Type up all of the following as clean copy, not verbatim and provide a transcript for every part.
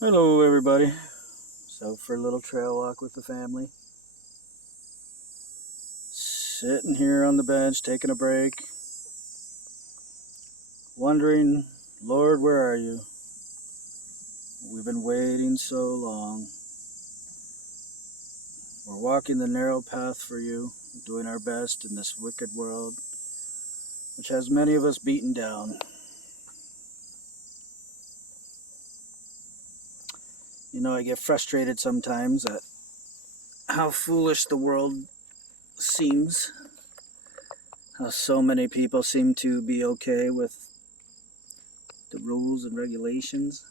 Hello everybody. So for a little trail walk with the family. Sitting here on the bench, taking a break. Wondering, Lord, where are you? We've been waiting so long. We're walking the narrow path for you, doing our best in this wicked world, which has many of us beaten down. You know, I get frustrated sometimes at how foolish the world seems. How so many people seem to be okay with the rules and regulations.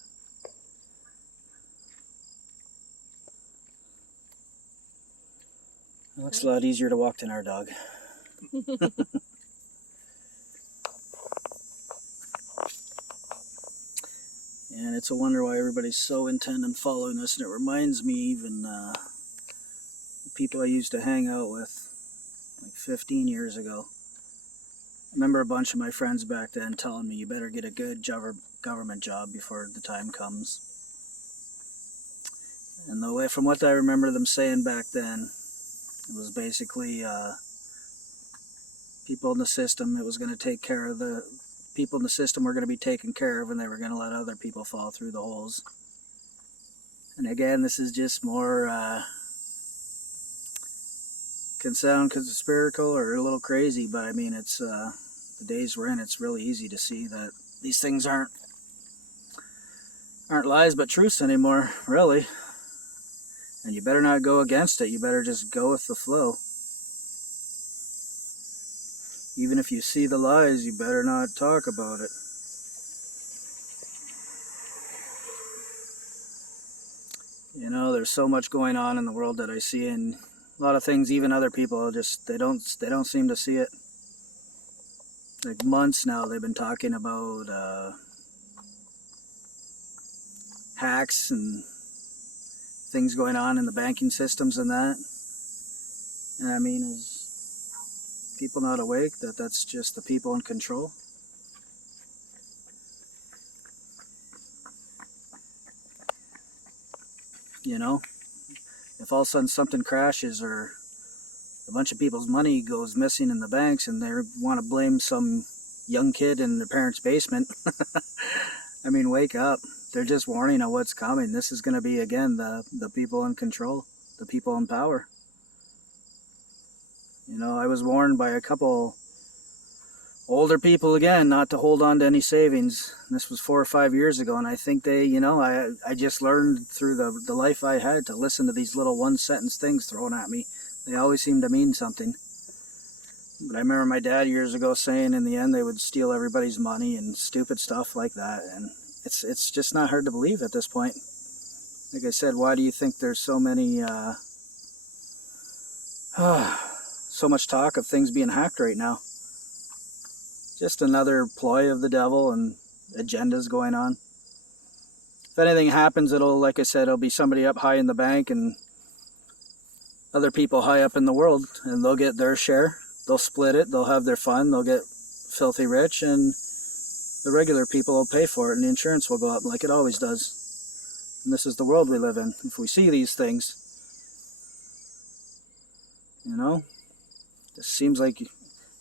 It looks a lot easier to walk than our dog. And it's a wonder why everybody's so intent on following us. And it reminds me even people I used to hang out with like 15 years ago. I remember a bunch of my friends back then telling me, you better get a good government job before the time comes. And the way, from what I remember them saying back then, it was basically people in the system, it was going to take care of the people in the system were going to be taken care of, and they were going to let other people fall through the holes. And again, this is just more can sound conspiratorial or a little crazy, but I mean, it's the days we're in, it's really easy to see that these things aren't lies but truths anymore, really. And you better not go against it. You better just go with the flow. Even if you see the lies, you better not talk about it. You know, there's so much going on in the world that I see, and a lot of things even other people just they don't seem to see it. Like months now they've been talking about hacks and things going on in the banking systems and that. And I mean, is people not awake that that's just the people in control? You know, if all of a sudden something crashes or a bunch of people's money goes missing in the banks and they want to blame some young kid in their parents' basement, I mean, wake up. They're just warning of what's coming. This is going to be, again, the people in control, the people in power. You know, I was warned by a couple older people, again, not to hold on to any savings. This was 4 or 5 years ago, and I think they, you know, I just learned through the life I had to listen to these little one-sentence things thrown at me. They always seem to mean something. But I remember my dad years ago saying in the end they would steal everybody's money and stupid stuff like that, and it's just not hard to believe at this point. Like I said, why do you think there's so many so much talk of things being hacked right now? Just another ploy of the devil and agendas going on. If anything happens, it'll, like I said, it'll be somebody up high in the bank and other people high up in the world, and they'll get their share. They'll split it, they'll have their fun, they'll get filthy rich, and the regular people will pay for it, and the insurance will go up like it always does. And this is the world we live in. If we see these things, you know, it seems like, I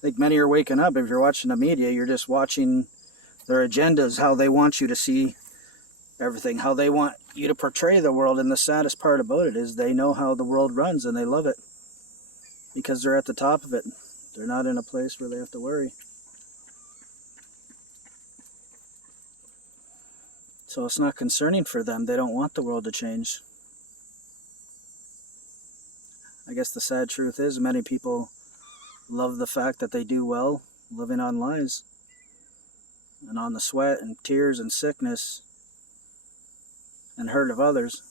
think many are waking up. If you're watching the media, you're just watching their agendas, how they want you to see everything, how they want you to portray the world. And the saddest part about it is they know how the world runs, and they love it because they're at the top of it. They're not in a place where they have to worry. So it's not concerning for them. They don't want the world to change. I guess the sad truth is many people love the fact that they do well living on lies and on the sweat and tears and sickness and hurt of others.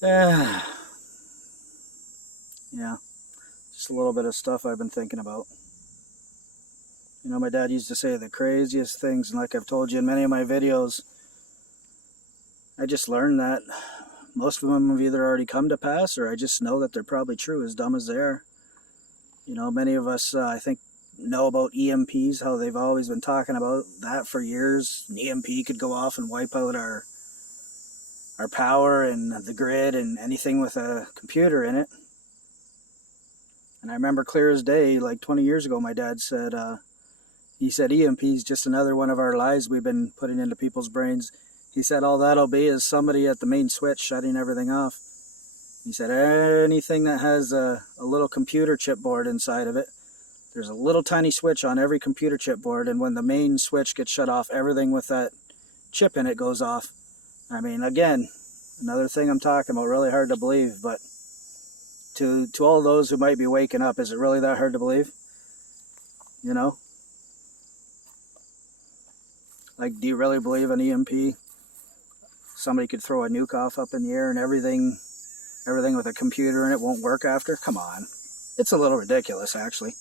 Yeah, just a little bit of stuff I've been thinking about. You know, my dad used to say the craziest things, and like I've told you in many of my videos, I just learned that most of them have either already come to pass or I just know that they're probably true, as dumb as they are. You know, many of us, I think know about E.M.Ps, how they've always been talking about that for years. An E.M.P could go off and wipe out our power and the grid and anything with a computer in it. And I remember clear as day, like 20 years ago, my dad said, he said, E.M.P is just another one of our lies we've been putting into people's brains. He said, all that'll be is somebody at the main switch shutting everything off. He said, anything that has a little computer chipboard inside of it, there's a little tiny switch on every computer chipboard, and when the main switch gets shut off, everything with that chip in it goes off. I mean, again, another thing I'm talking about, really hard to believe, but to all those who might be waking up, is it really that hard to believe? You know? Like, do you really believe an E.M.P? Somebody could throw a nuke off up in the air and everything with a computer in it won't work after? Come on. It's a little ridiculous, actually.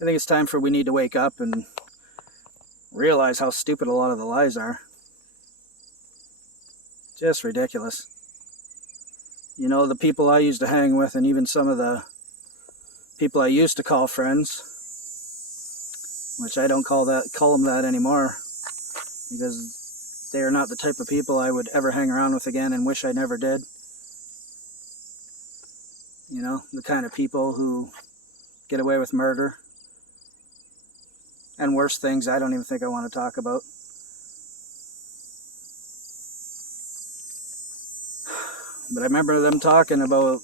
I think it's time for we need to wake up and realize how stupid a lot of the lies are. Just ridiculous. You know, the people I used to hang with, and even some of the people I used to call friends, which I don't call them that anymore, because they are not the type of people I would ever hang around with again and wish I never did. You know, the kind of people who get away with murder and worse things I don't even think I want to talk about. But I remember them talking about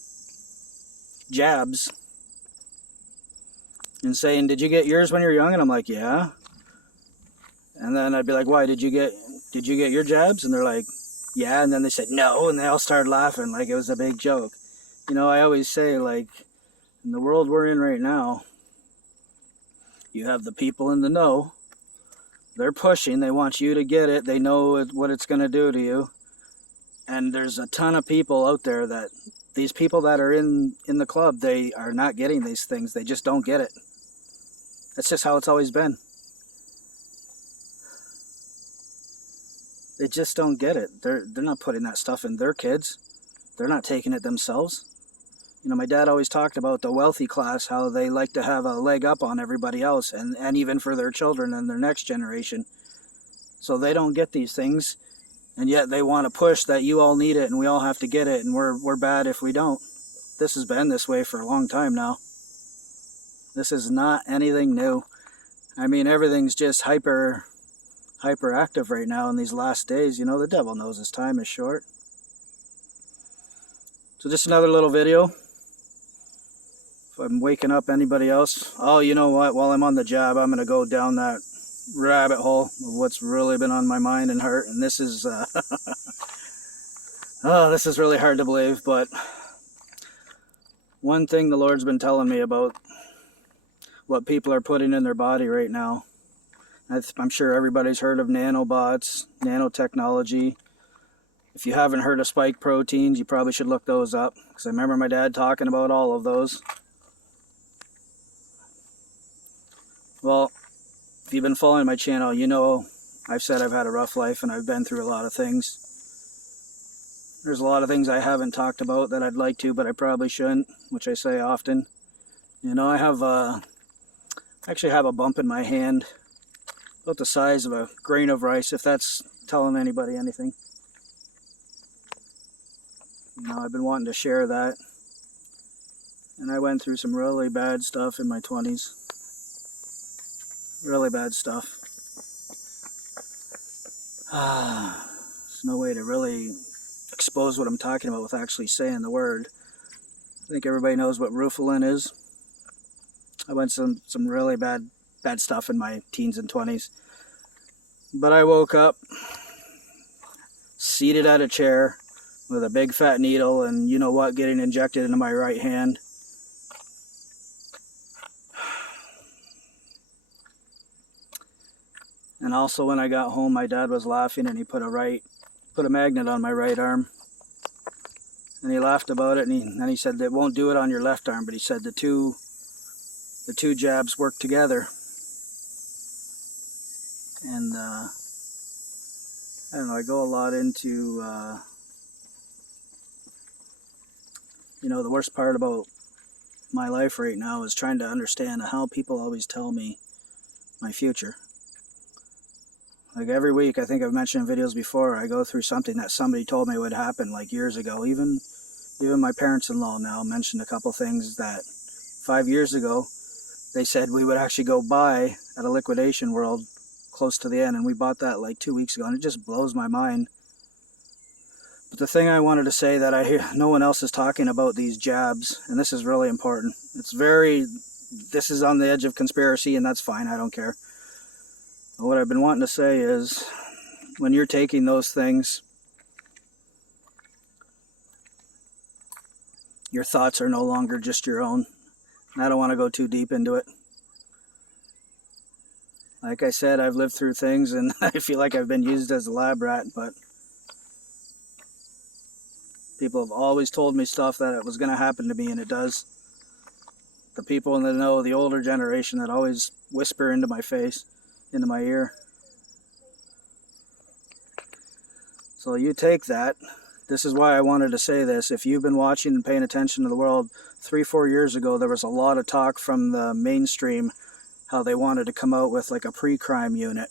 jabs and saying, did you get yours when you were young? And I'm like, yeah. And then I'd be like, why, did you get your jabs? And they're like, yeah. And then they said, no. And they all started laughing like it was a big joke. You know, I always say, like, in the world we're in right now, you have the people in the know. They're pushing. They want you to get it. They know what it's going to do to you. And there's a ton of people out there that, these people that are in the club, they are not getting these things. They just don't get it. That's just how it's always been. They just don't get it. They're not putting that stuff in their kids. They're not taking it themselves. You know, my dad always talked about the wealthy class, how they like to have a leg up on everybody else, and even for their children and their next generation. So they don't get these things, and yet they want to push that you all need it and we all have to get it, and we're bad if we don't. This has been this way for a long time now. This is not anything new. I mean, everything's just hyperactive right now in these last days. You know, the devil knows his time is short. So just another little video. If I'm waking up anybody else, oh, you know what, while I'm on the job, I'm going to go down that rabbit hole of what's really been on my mind and heart. And this is, oh, this is really hard to believe, but one thing the Lord's been telling me about what people are putting in their body right now. I'm sure everybody's heard of nanobots, nanotechnology. If you haven't heard of spike proteins, you probably should look those up, because I remember my dad talking about all of those. Well, if you've been following my channel, you know I've said I've had a rough life and I've been through a lot of things. There's a lot of things I haven't talked about that I'd like to, but I probably shouldn't, which I say often. You know, I actually have a bump in my hand, about the size of a grain of rice, if that's telling anybody anything. You know, I've been wanting to share that. And I went through some really bad stuff in my 20s. Really bad stuff. There's no way to really expose what I'm talking about with actually saying the word. I think everybody knows what Rufalin is. I went some really bad stuff in my teens and 20s. But I woke up seated at a chair with a big fat needle and you know what, getting injected into my right hand. And also when I got home, my dad was laughing and he put a magnet on my right arm. And he laughed about it, and he said they won't do it on your left arm, but he said the two jabs work together. And I don't know, I go a lot into you know, the worst part about my life right now is trying to understand how people always tell me my future. Like every week, I think I've mentioned in videos before, I go through something that somebody told me would happen like years ago. Even my parents-in-law now mentioned a couple things that 5 years ago they said we would actually go buy at a liquidation world close to the end, and we bought that like 2 weeks ago, and it just blows my mind. But the thing I wanted to say that I hear no one else is talking about, these jabs, and this is really important. This is on the edge of conspiracy, and that's fine, I don't care. But what I've been wanting to say is, when you're taking those things, your thoughts are no longer just your own. And I don't want to go too deep into it. Like I said, I've lived through things, and I feel like I've been used as a lab rat, but people have always told me stuff that it was going to happen to me, and it does. The people in the know, the older generation, that always whisper into my face, into my ear. So you take that. This is why I wanted to say this. If you've been watching and paying attention to the world, 3-4 years ago, there was a lot of talk from the mainstream how they wanted to come out with like a pre-crime unit.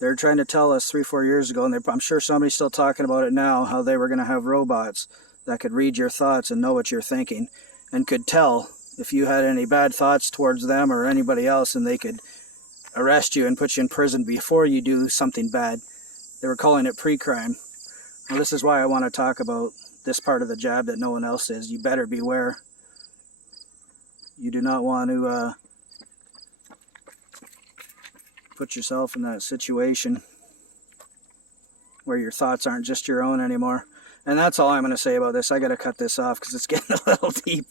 They're trying to tell us 3-4 years ago, and I'm sure somebody's still talking about it now, how they were going to have robots that could read your thoughts and know what you're thinking, and could tell if you had any bad thoughts towards them or anybody else, and they could arrest you and put you in prison before you do something bad. They were calling it pre-crime. Well, this is why I want to talk about this part of the jab that no one else is. You better beware. You do not want to put yourself in that situation where your thoughts aren't just your own anymore. And that's all I'm going to say about this. I got to cut this off because it's getting a little deep.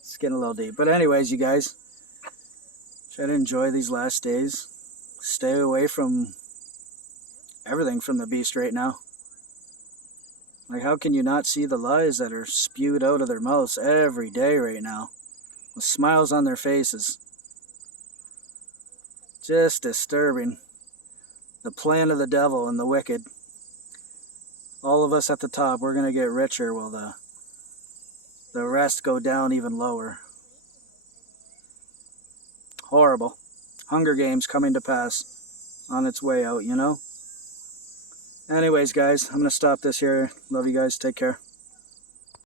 It's getting a little deep. But anyways, you guys, try to enjoy these last days. Stay away from everything from the beast right now. Like, how can you not see the lies that are spewed out of their mouths every day right now, with smiles on their faces? Just disturbing. The plan of the devil and the wicked. All of us at the top, we're going to get richer while the rest go down even lower. Horrible. Hunger Games coming to pass, on its way out, you know? Anyways, guys, I'm going to stop this here. Love you guys. Take care.